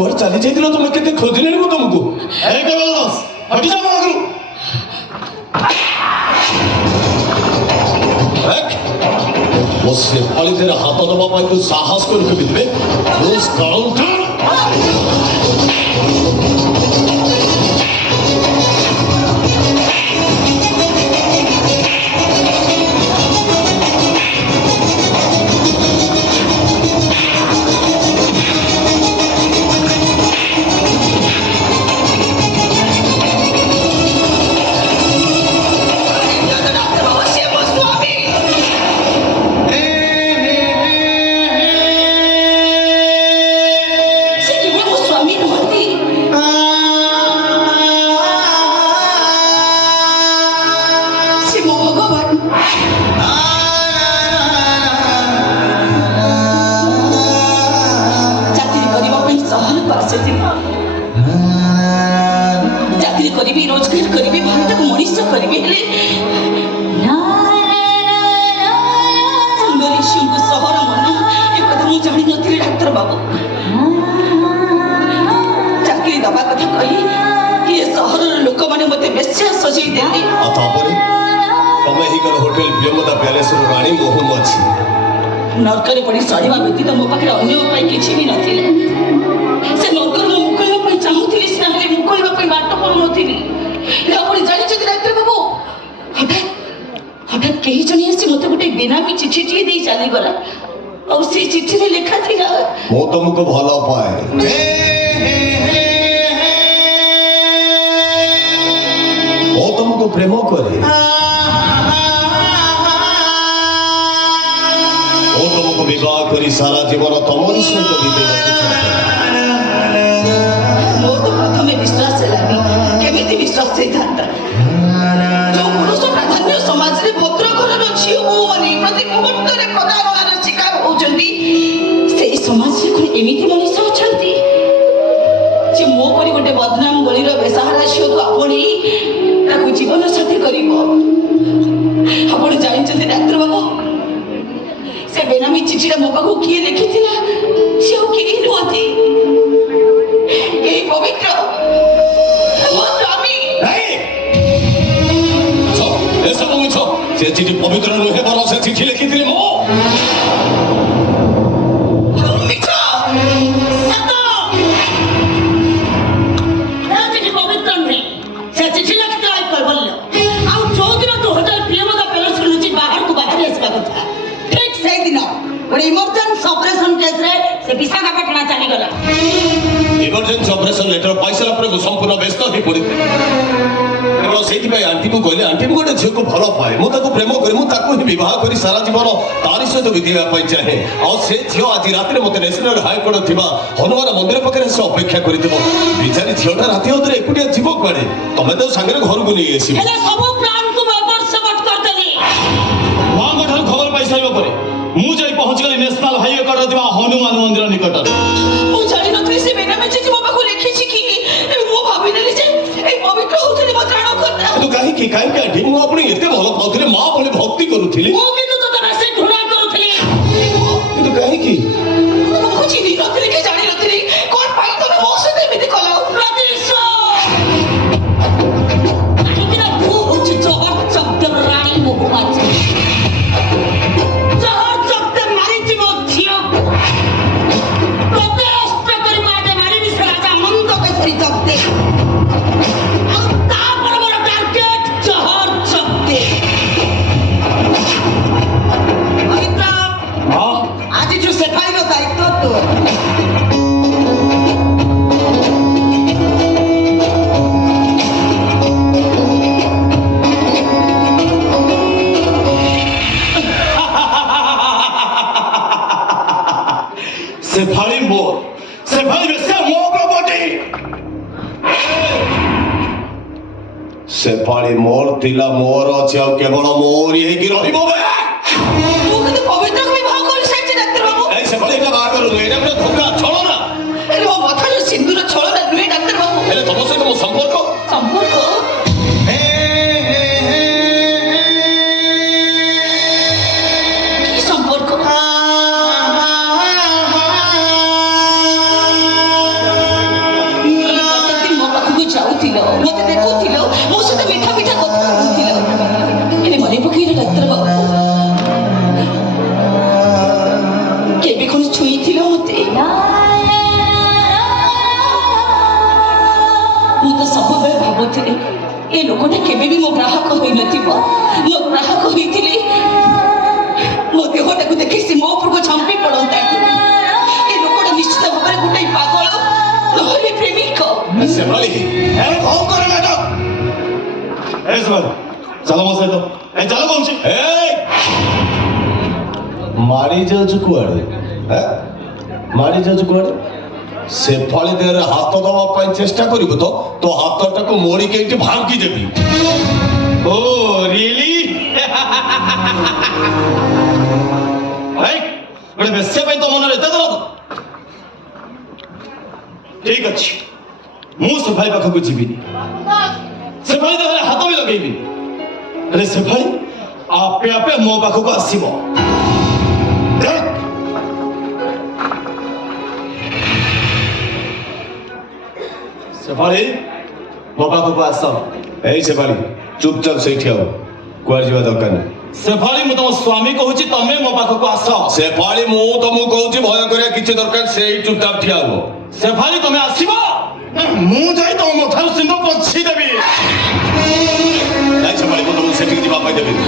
कुआर चली जाइथिलो तुम केते खोजलेनी मु तुमको ए कमलदास हटि जा मागरू वो से पाली तेरा हाथ दबा पाई तू साहस करके बिदबे रोज काउंटर रोजगार करी भारत को मनुष्य करी सुंदरी सहर मन एक जानी नी डाक्तर बाबू चाकरी दबा कथा कही ये सहर लोक मैंने मत बेस्या सजई देली होटेल व्यमता पैलेस राणी मोहन अच्छी नरकर पड़ी सड़वा व्यतीत मो पाखे अन्य उपाय किसी भी नथिले से नरकर मु मुकलवा चाहूली सिना मुकलवा बाट पड़ू नी डाक्तर बाबू हठात हठात कई जन आसी मत गोटे बेनामी चिठी टी दे चली गला और से चिठी रे लिखा थिला मो तुमको भलो पाए मो तुमको प्रेम करे मो तुमको विवाह करी सारा जीवन तमरी सहित बीतेबा मो तो प्रथमे विश्वास लागी केमिति विश्वास से थांता जो पुरुष प्राधान्य समाज रे भद्र घर झियो माने प्रति मुहूर्त रे प्रताड़नार शिकार होचंती से समाज रे कोन एमिति मनुष्य अछंती जे मो परि गोटे बदनाम गली रो बेसहारा छियो तो आपणी ताको जीवन साथी करिवो आपण जानि छथि डाक्टर बाबू से बेनामी चिठीरा मो पाखु किए लिखिथिला से किए नथि ए पवित्र मो स्वामी से चिठी पवित्र नुहे बल से चिठी लिखी मो पवित्र नुहे से चिठी लिखी जो दिन तू होटल प्रियमदा पैलेस बाहर को बाहर आसवा कथा ठीक से दिन गोटे इमरजेंसी ऑपरेशन केस रे से विशाखापटना चली गला इमरजेंसी ऑपरेशन लेटर पाइसला पर संपूर्ण व्यस्त हो पड़ी केवल से आंटी को कहले आंटी गोटे झील को भल पाए मुझे प्रेम कर बहुत करी सारा जीवन तारी सहित बीतेगा चाहे आ से झील आज रात मत नेशनल हाईकोर्ट थी हनुमान मंदिर पाखे से अपेक्षा कर बिचारी झीलटा राति अधर एकुटिया जीव कड़े तुम तो सागर घर को नहीं आस खबर पाई सारा पर मुझे पहुंचगली नेशनल हाईवे कट थी हनुमान मंदिर निकट कहीं आंटी मु अपनी एते भल पाउथिले मां भली भक्ति करूथिले मो किंतु तो तबसे घृणा करूथिले किंतु कहीं मु चिनी नथिले के जानि नथिले कोन पाई तमे मो से एमिति कलो प्रदेशो किना तू होछ जोहर शब्द रानी मोहम्मद जोहर शब्द मारी जीव झियो कोते राष्ट्र करी माटे मारी विश्व राजा मंद के सरी जगते आज जो सफाई का दायित्व तो सफाई में से मोर प्रॉपर्टी सफाई मोर तिला मोर अछि आ केवल मोर हे कि रहिबो बे पवित्र को विवाह कर साइछ डाक्टर बाबू ए सफाई का बात करू एटा पूरा धोखा छलो ना ए वो माथा जो सिंदूर छलो ना दुई डाक्टर बाबू एले तमो सहित मो संपर्क ଲୋକଟା କେବେ ବି ମୋ ଗ୍ରାହକ ହୋଇନଥିବ। ମୋ ଗ୍ରାହକ ହୋଇଥିଲେ ମୋ ଦେହଟାକୁ ଦେଖି ସେ ମୋ ଉପରକୁ ଝାମ୍ପି ପଡନ୍ତା। ଏ ଲୋକଟା ନିଶ୍ଚିତ ଭାବରେ ଗୋଟେ ପାଗଳ ନହେଲେ ପ୍ରେମିକ। ସେମାଳି କଣ କରେ ମ୍ୟାଡାମ? ଚାଲ ମୋ ସହିତ। ଚାଲ କହୁଛି ମାରି ଯାଉଛୁ କୁଆଡେ? ମାରି ଯାଉଛୁ କୁଆଡେ? ସେଫାଳି ଦେହରେ ହାତ ଦବା ପାଇଁ ଚେଷ୍ଟା କରିବୁ ତ ତୋ ହାତଟାକୁ ମୋଡ଼ିକି ଏଇଠି ଭାଙ୍ଗି ଦେବି। ଓ ରିଏଲି? ଗୋଟେ ବେଶ୍ୟା ପାଇଁ ତୋ ମନରେ ଏତେ ଦରଦ? ଠିକ ଅଛି, ମୁଁ ସେଫାଳି ପାଖକୁ ଯିବିନି, ସେଫାଳି ଦେହରେ ହାତ ବି ଲଗେଇବି। ହେଲେ ସେଫାଳି ଆପେ ଆପେ ମୋ ପାଖକୁ ଆସିବ। ସେଫାଳି ମୋ ପାଖକୁ ଆସ। ଏଇ ସେଫାଳି ଚୁପଚାପ ସେଇଠି ଆଉ କୁଆଡେ ଯିବା ଦରକାର ନାହିଁ। ସେଫାଳି ମୁଁ ତମ ସ୍ୱାମୀ କହୁଛି, ତମେ ମୋ ପାଖକୁ ଆସ। ସେଫାଳି ମୁଁ ତମକୁ କହୁଛି ଭୟ କରିବା କିଛି ଦରକାର, ସେଇ ଚୁପଚାପ ଠିଆ ହବ। ସେଫାଳି ତମେ ଆସିବ, ମୁଁ ଯାଇ ତମ ମଥାରୁ ସିନ୍ଦୁର ପୋଛି ଦେବି। ନାଇଁ ସେଫାଳି ମୁଁ ତମକୁ ସେଠିକି ଯିବା ପାଇଁ ଦେବିନି।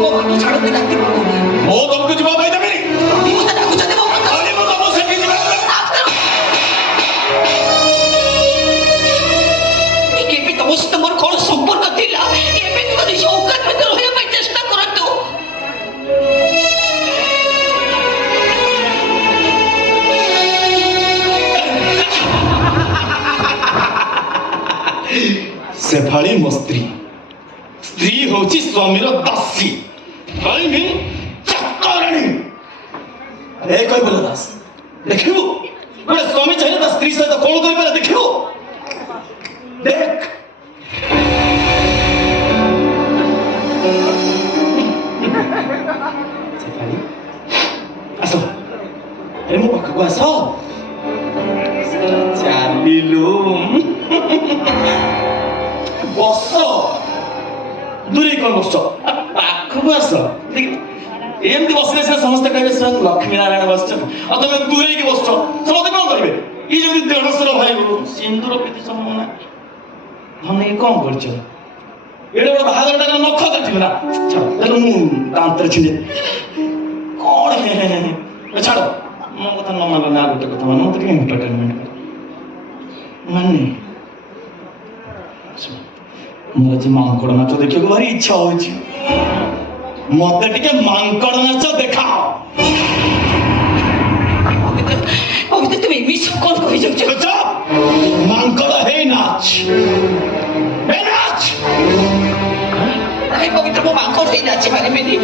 ମୋ ବାଟ ଛାଡ଼ନ୍ତି ରାତି ମୁଁ ତମକୁ ଯିବା ପାଇଁ ଦେବିନି। ମତେ ଡାକୁଛନ୍ତି ମୋ ବାଟ। ମୁଁ ତମକୁ ସେଠିକି ଯିବା ପାଇଁ କେବେ ତମ ସହିତ ମୋର କଣ ସମ୍ପର୍କ ଥିଲା? ଏବେ ତୁମ ନିଜ ଔକାତ ଭିତରେ ରହିବା ପାଇଁ ଚେଷ୍ଟା କରନ୍ତୁ। ସେଫାଳି ମୋ ସ୍ତ୍ରୀ, ସ୍ତ୍ରୀ ହଉଛି ସ୍ୱାମୀର ଦାସୀ, ଚାକରାଣୀ। କହିବ ଦାସ, ଦେଖିବୁ ଗୋଟେ ସ୍ୱାମୀ ଚାହିଁଲେ ତା ସ୍ତ୍ରୀ ସହିତ କଣ କରିପାରେ, ଦେଖିବୁ। ଦେଖ ସେଫାଳି ଆସ, ମୋ ପାଖକୁ ଆସ। ଚାଲିଲୁ, ବସ। ଦୂରେଇ କଣ ବସ, ପାଖକୁ ଆସ। ଏମିତି ବସିଲେ ସିନା ସମସ୍ତେ କହିବେ ସେ ଲକ୍ଷ୍ମୀ ନାରାୟଣ ବସିଛନ୍ତି, ଆଉ ତମେ ଦୂରେଇକି ବସିଛ, ସମସ୍ତେ କଣ କହିବେ? ଇଏ ଯେମିତି ଦେଢଶୁର ଭାଇ ସିନ୍ଦୁର ପିନ୍ଧିଛ ମନା ଧନେଇ କଣ କରିଛ? ଏଡେ ବଡ ବାହାଘରଟା ନଖ କାଟିବ ନା? ଛାଡ, ମୁଁ ଦାନ୍ତରେ ଛିଣ୍ଡେ କଣ ଛାଡ, ମୋ କଥା ନ ମାନ ନା। ଗୋଟେ କଥା ମାନ, ମତେ ଟିକେ ଏଣ୍ଟରଟେନମେଣ୍ଟ କର। ମାନେ ମୋର ଆଜି ମାଙ୍କଡ ନାଚ ଦେଖିବାକୁ ଭାରି ଇଚ୍ଛା ହଉଛି। ମତେ ଟିକେ ମାଙ୍କଡ ନାଚ ଦେଖାଅ। ପବିତ୍ର তুমি ଏମିତି କଣ କହିଯାଉଛ? ମାଙ୍କଡ ହେଇ ନାଚ, ନାଚ। ନାଇଁ ପବିତ୍ର, ମୁଁ ମାଙ୍କଡ ହେଇ ନାଚି ପାରିବିନି।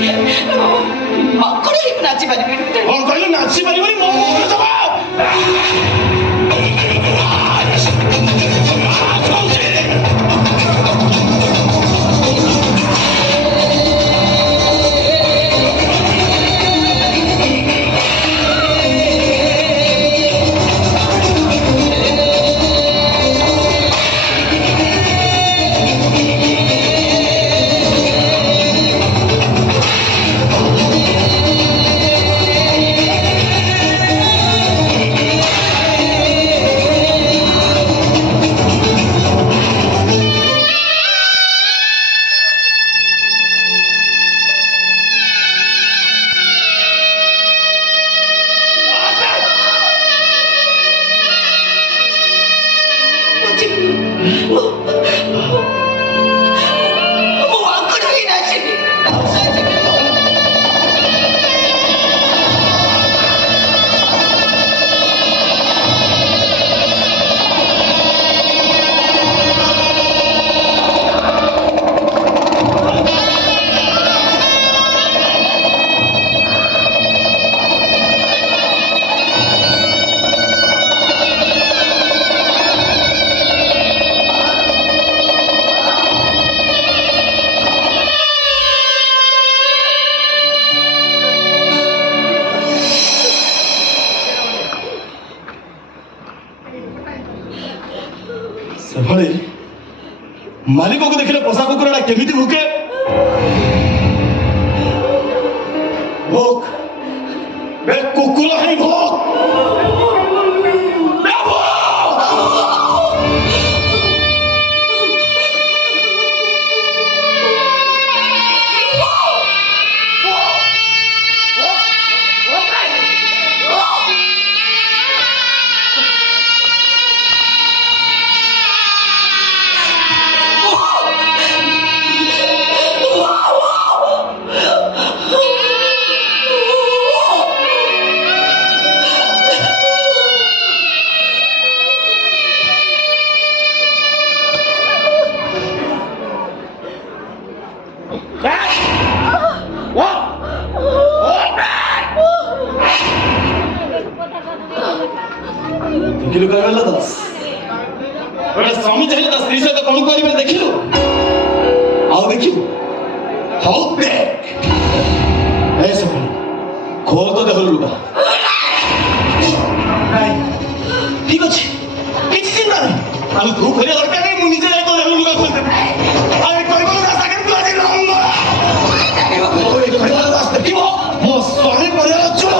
ମାଙ୍କଡ ହେଇ ନାଚି ପାରିବିନି। କଣ କହିଲୁ? ନାଚି ପାରିବନି? ମୋ ସେଭଳି ମାଲିକକୁ ଦେଖିଲେ ପୋଷା କୁକୁରଟା କେମିତି ଭୁକେ? ଭୋକ, କୁକୁର ହିଁ ଭୋକ। ଦେଖିଲୁ କହିପାରିଲ ତ ଗୋଟେ ସ୍ୱାମୀ ଚାହିଁଲେ ତା ସ୍ତ୍ରୀ ସହିତ କଣ କରିବେ ଦେଖିଲୁ ଆଉ ଦେଖିବୁ ହଉ ଏ ସବୁ ଖୋଲ ତ ଦେହରୁ ଲୁଗା ଠିକ ଅଛି କିଛି ଚିନ୍ତା ନାହିଁ ଆଉ ତୁ ଖୋଲିବା ଦରକାର ନାହିଁ ମୁଁ ନିଜେ ଯାଇ ତ ଦେହରୁ ଲୁଗା ଖୋଲିଦେବି ଆଉ କହିବ ରାସ୍ତା କେମିତି ତୁ ଆଜି ରାସ୍ତା ଦେଖିବ ମୋ ସ୍ୱାମୀ ପରିବାର ଚୁଳ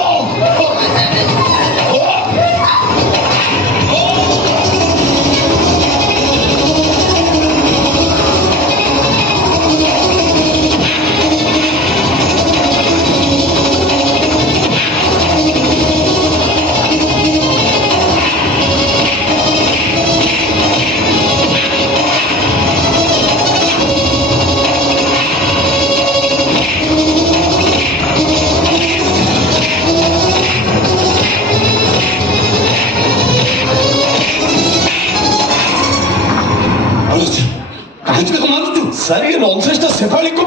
सर ये नॉनसेंस टा शेफाली को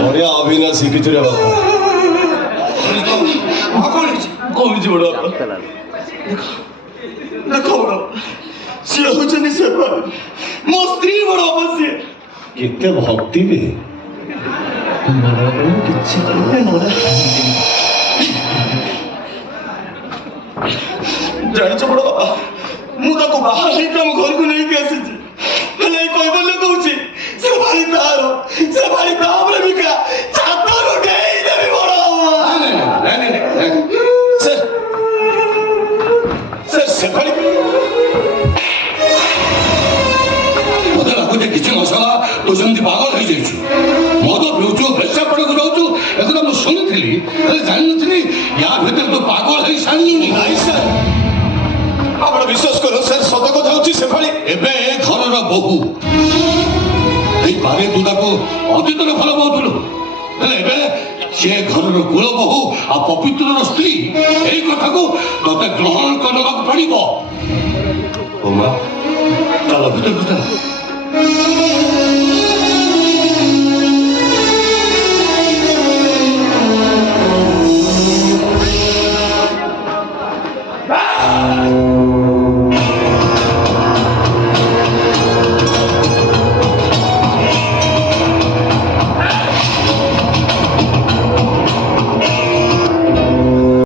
अरे अभिनय शिखिଛୁ रे बाबा कौन जी बड़ा देखो बड़ा से होचनी शेफाली मो स्त्री बड़ा अवश्य केते भक्ति भी କିଛି କହିଲେ ନହେଲେ ଜାଣିଛ ବଡ଼ ବାବା ମୁଁ ତାକୁ ବାହା ହେଇକି ଆମ ଘରକୁ ନେଇକି ଆସିଛି ହେଲେ ଏଇ କହିବଲେ କହୁଛି ସେ ଭାଇ ତା ପ୍ରେମିକା ଛାତରୁ ଡେଇଁଦେବି ବଡ଼ ସେ ଭାଇ ମତେ ଲାଗୁଛି କିଛି ମସଲା ତୁ ସେମିତି ପାଗଳ ହେଇଯାଇଛୁ ମଦ ପିଉଛୁ ଭେସା ପଡକୁ ଯାଉଛୁ ଏଗୁଡ଼ା ମୁଁ ଶୁଣିଥିଲି ହେଲେ ଜାଣିନଥିଲି ୟା ଭିତରେ ତୁ ପାଗଳ ହେଇ ସାରିଲୁନି ନାଇଁ ସାର୍ ଆପଣ ବିଶ୍ୱାସ କରନ୍ତୁ ସାର୍ ସତ କଥା ହଉଛି ସେଭଳି ଏବେ ଏ ଘରର ବୋହୂ ହେଇପାରେ ତୁ ତାକୁ ଅତୀତରେ ଭଲ ପାଉଥିଲୁ ହେଲେ ଏବେ ସେ ଘରର କୁଳ ବୋହୂ ଆଉ ପବିତ୍ରର ସ୍ତ୍ରୀ ଏଇ କଥାକୁ ତତେ ଗ୍ରହଣ କରିବାକୁ ପଡିବ ଓ ମା ଚାଲ ଭିତରକୁ ଚାଲ